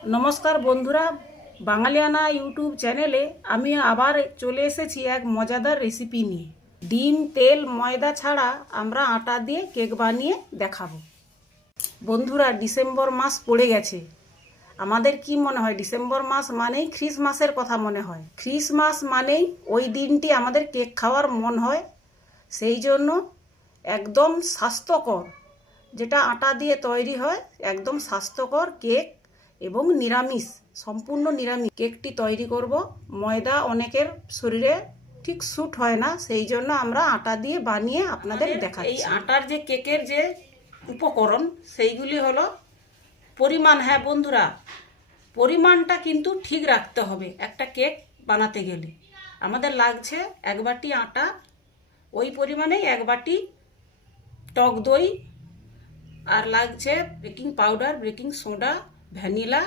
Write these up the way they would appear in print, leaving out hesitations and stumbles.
নমস্কার বন্ধুরা, বাঙালিয়ানা ইউটিউব চ্যানেলে আমি আবার চলে এসেছি এক মজাদার রেসিপি নিয়ে। ডিম, তেল, ময়দা ছাড়া আমরা আটা দিয়ে কেক বানিয়ে দেখাবো। বন্ধুরা, ডিসেম্বর মাস পড়ে গেছে। আমাদের কি মনে হয়? ডিসেম্বর মাস মানেই খ্রিসমাসের কথা মনে হয়। খ্রিসমাস মানেই ওই দিনটি আমাদের কেক খাওয়ার মন হয়। সেই জন্য একদম স্বাস্থ্যকর, যেটা আটা দিয়ে তৈরি হয়, একদম স্বাস্থ্যকর কেক এবং নিরামিষ, সম্পূর্ণ নিরামিষ কেকটি তৈরি করব। ময়দা অনেকের শরীরে ঠিক স্যুট হয় না, সেই জন্য আমরা আটা দিয়ে বানিয়ে আপনাদের দেখাচ্ছি। এই আটার যে কেকের যে উপকরণ, সেইগুলি হলো পরিমাণ। হ্যাঁ বন্ধুরা, পরিমাণটা কিন্তু ঠিক রাখতে হবে একটা কেক বানাতে গেলে। আমাদের লাগছে 1 বাটি আটা, ওই পরিমাণেই 1 বাটি টক দই, আর লাগছে baking powder, baking soda, vanilla,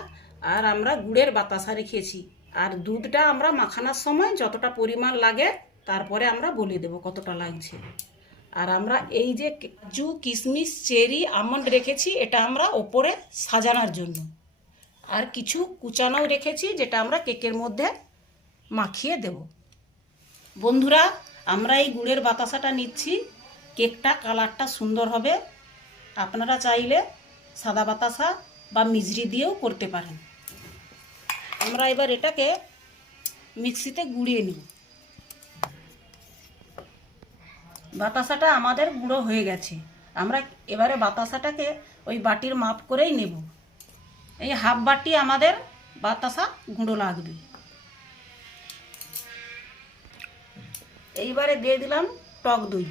আর আমরা গুড়ের বাতাসা রেখেছি। আর দুধটা আমরা মাখানোর সময় যতটা পরিমাণ লাগে তারপরে আমরা বলে দেব কতটা লাগছে। আর আমরা এই যে কাজু, কিশমিশ, চেরি, আমন্ড রেখেছি, এটা আমরা ওপরে সাজানোর জন্য। আর কিছু কুচানোও রেখেছি, যেটা আমরা কেকের মধ্যে মাখিয়ে দেব। বন্ধুরা, আমরা এই গুড়ের বাতাসাটা নিচ্ছি, কেকটা কালারটা সুন্দর হবে। আপনারা চাইলে সাদা বাতাসা বা মিজরি দিয়েও করতে পারেন। আমরা এবার এটাকে মিক্সিতে গুঁড়িয়ে নিব। বাতাসাটা আমাদের গুঁড়ো হয়ে গেছে। আমরা এবারে বাতাসাটাকে ওই বাটির মাপ করেই নেব। এই হাফ বাটি আমাদের বাতাসা গুঁড়ো লাগবে। এইবারে দিয়ে দিলাম টক দই,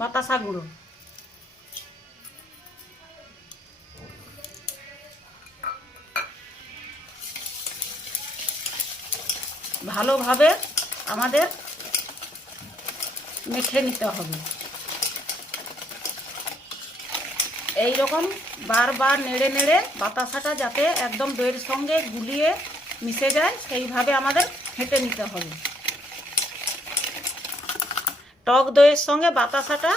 বাতাসা গুঁড়ো, ভালোভাবে আমাদের মেখে নিতে হবে। এই রকম বারবার নেড়ে নেড়ে বাতাসাটা যাতে একদম দইয়ের সঙ্গে গুলিয়ে মিশে যায়, সেইভাবে আমাদের ফেটে নিতে হবে। টক দইয়ের সঙ্গে বাতাসাটা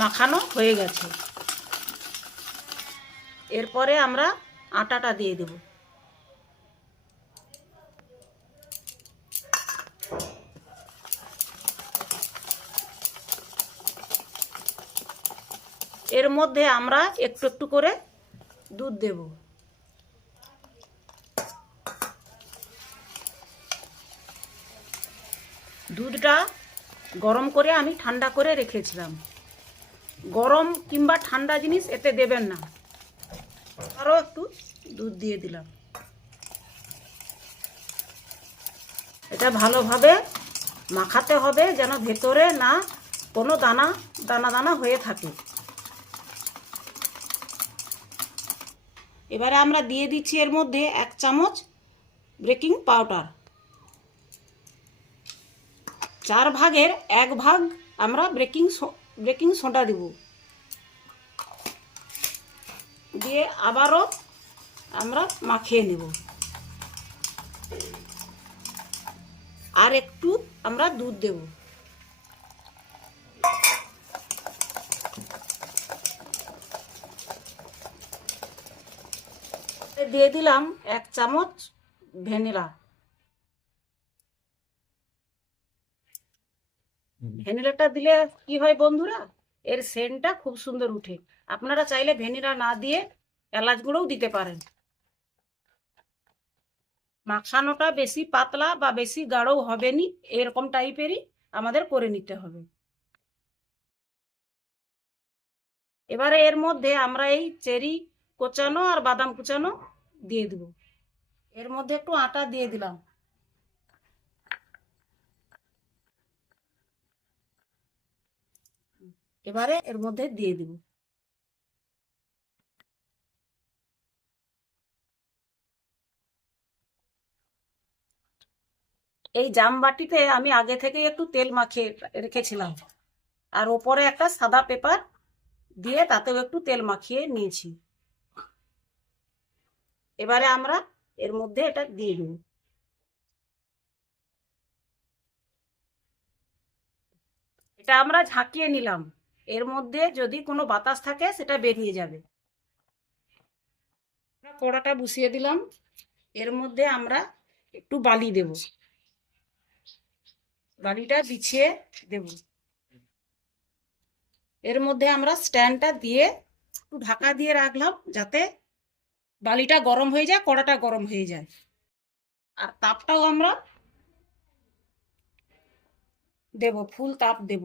মাখানো হয়ে গেছে। এরপরে আমরা আটাটা দিয়ে দেব। এর মধ্যে আমরা একটু একটু করে দুধ দেব। দুধটা গরম করে আমি ঠান্ডা করে রেখেছিলাম। গরম কিংবা ঠান্ডা জিনিস এতে দেবেন না। আরও একটু দুধ দিয়ে দিলাম। এটা ভালোভাবে মাখাতে হবে, যেন ভেতরে না কোনো দানা দানা দানা হয়ে থাকে। এবারে আমরা দিয়ে দিচ্ছি এর মধ্যে 1 চামচ বেকিং পাউডার। 4 ভাগের 1 ভাগ আমরা বেকিং সোডা দেব। দিয়ে আবারও আমরা মাখিয়ে নেব। আর একটু আমরা দুধ দেব। দিয়ে দিলাম 1 চামচ ভ্যানিলা। ভ্যানিলাটা দিলে কি হয় বন্ধুরা, এর সেন্টটা খুব সুন্দর উঠে। আপনারা চাইলে ভ্যানিলা না দিয়ে এলাচ গুঁড়োও দিতে পারেন। মাখানোটা বেশি পাতলা বা বেশি গাঢ়ও হবে নি, এরকম টাইপেরই আমাদের করে নিতে হবে। এবারে এর মধ্যে আমরা এই চেরি কোচানো আর বাদাম কুচানো দিয়ে দেব। এর মধ্যে একটু আটা দিয়ে দিলাম। এবারে এর মধ্যে দিয়ে দেব। এই জামবাটিতে আমি আগে থেকে একটু তেল মাখিয়ে রেখেছিলাম, আর ওপরে একটা সাদা পেপার দিয়ে তাতেও একটু তেল মাখিয়ে নিয়েছি। এবারে আমরা এর মধ্যে এটা দিয়ে দেব। এটা আমরা ঝাঁকিয়ে নিলাম। এর মধ্যে যদি কোনো বাতাস থাকে সেটা বেরিয়ে যাবে। কড়াটা বসিয়ে দিলাম। এর মধ্যে আমরা একটু বালি দেব, বালিটা বিছিয়ে দেব। এর মধ্যে আমরা স্ট্যান্ডটা দিয়ে একটু ঢাকা দিয়ে রাখলাম, যাতে বালিটা গরম হয়ে যায়, কড়াটা গরম হয়ে যায়। আর তাপটাও আমরা দেব, ফুল তাপ দেব।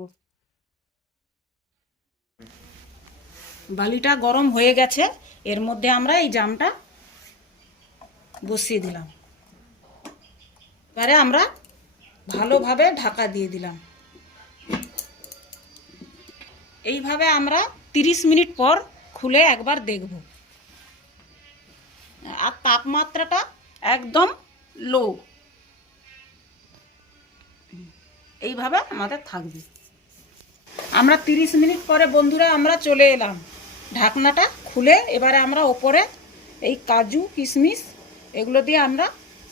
বালিটা গরম হয়ে গেছে, এর মধ্যে আমরা এই জামটা বসিয়ে দিলাম। এবারে আমরা ভালোভাবে ঢাকা দিয়ে দিলাম। এইভাবে আমরা 30 মিনিট পর খুলে একবার দেখব। আর তাপমাত্রাটা একদম লো, এইভাবে আমাদের থাকবে। আমরা 30 মিনিট পরে বন্ধুরা আমরা চলে এলাম। ঢাকনাটা খুলে এবারে আমরা ওপরে এই কাজু কিশমিশ এগুলো দিয়ে আমরা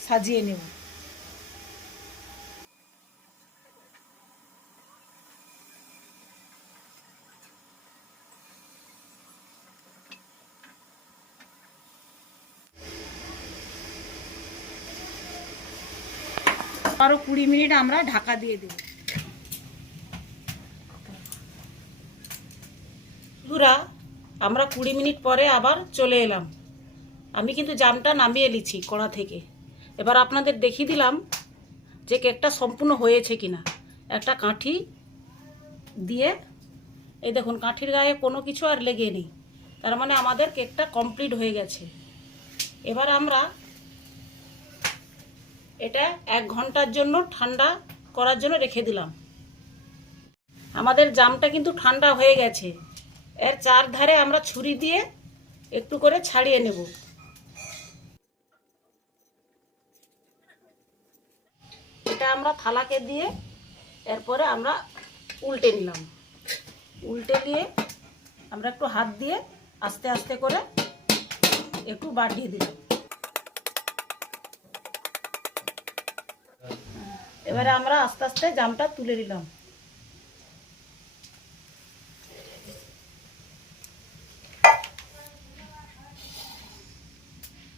সাজিয়ে নেব। আরো 20 মিনিট আমরা ঢাকা দিয়ে দেব। বন্ধুরা আমরা 20 মিনিট পরে আবার চলে এলাম। আমি কিন্তু জামটা নামিয়ে নিচ্ছি কড়া থেকে। এবার আপনাদের দেখিয়ে দিলাম যে কেকটা সম্পূর্ণ হয়েছে কিনা। একটা কাঠি দিয়ে, এই দেখুন কাঠির গায়ে কোনো কিছু আর লেগে নেই, তার মানে আমাদের কেকটা কমপ্লিট হয়ে গেছে। এবার আমরা এটা 1 ঘন্টার জন্য ঠান্ডা করার জন্য রেখে দিলাম। আমাদের জামটা কিন্তু ঠান্ডা হয়ে গেছে। এর চারধারে আমরা ছুরি দিয়ে একটু করে ছাড়িয়ে নেব। এটা আমরা থালাকে দিয়ে এরপরে আমরা উল্টে নিলাম। উল্টে দিয়ে আমরা একটু হাত দিয়ে আস্তে আস্তে করে একটু বাড়িয়ে দিলাম। এবারে আমরা আস্তে আস্তে জামটা তুলে নিলাম।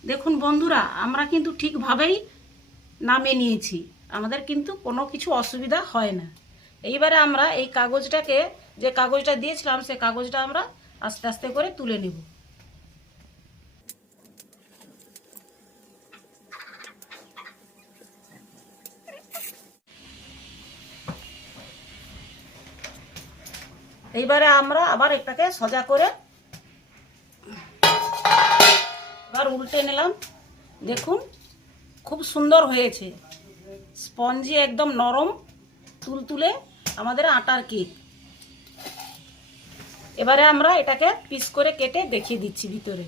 দেখুন বন্ধুরা, আমরা কিন্তু ঠিকভাবেই নামিয়ে নিয়েছি, আমাদের কিন্তু কোনো কিছু অসুবিধা হয় না। এইবারে আমরা এই কাগজটাকে, যে কাগজটা দিয়েছিলাম সেই কাগজটা আমরা আস্তে আস্তে করে তুলে নেব। এইবারে আমরা আবার এটাকে সোজা করে এবার উল্টে নিলাম। দেখুন খুব সুন্দর হয়েছে, স্পঞ্জি একদম নরম তুলতুলে আমাদের আটার কেক। এবারে আমরা এটাকে পিস করে কেটে দেখিয়ে দিচ্ছি ভিতরে।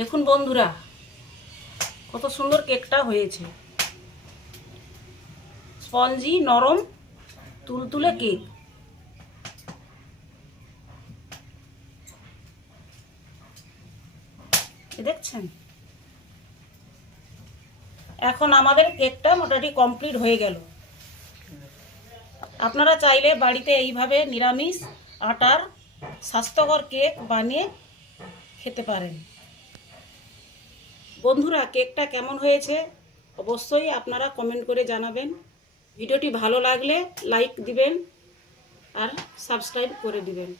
দেখুন বন্ধুরা কত সুন্দর কেকটা হয়েছে, স্পঞ্জি নরম তুলতুলে কেক। দেখছেন, এখন আমাদের কেকটা মোটামুটি কমপ্লিট হয়ে গেল। আপনারা চাইলে বাড়িতে এইভাবে নিরামিষ আটার স্বাস্থ্যকর কেক বানিয়ে খেতে পারেন। বন্ধুরা কেকটা কেমন হয়েছে অবশ্যই আপনারা কমেন্ট করে জানাবেন। ভিডিওটি ভালো লাগলে লাইক দিবেন আর সাবস্ক্রাইব করে দিবেন।